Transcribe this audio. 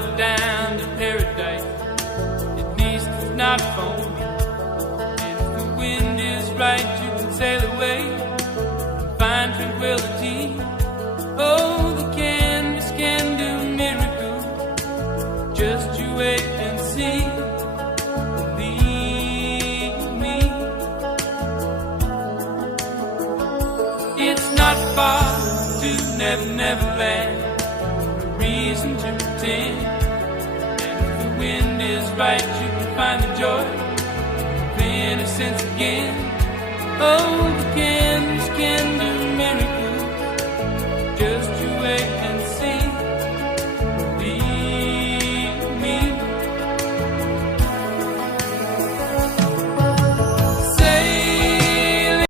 not down to paradise, at least it's not for me. And if the wind is right, you can sail away and find tranquility. Oh, the canvas can do miracles. Just you wait and see. Believe me. It's not far to Never Never Land. No reason to pretend. And if the wind is right, you can find the joy of innocence again. Oh, the canvas can do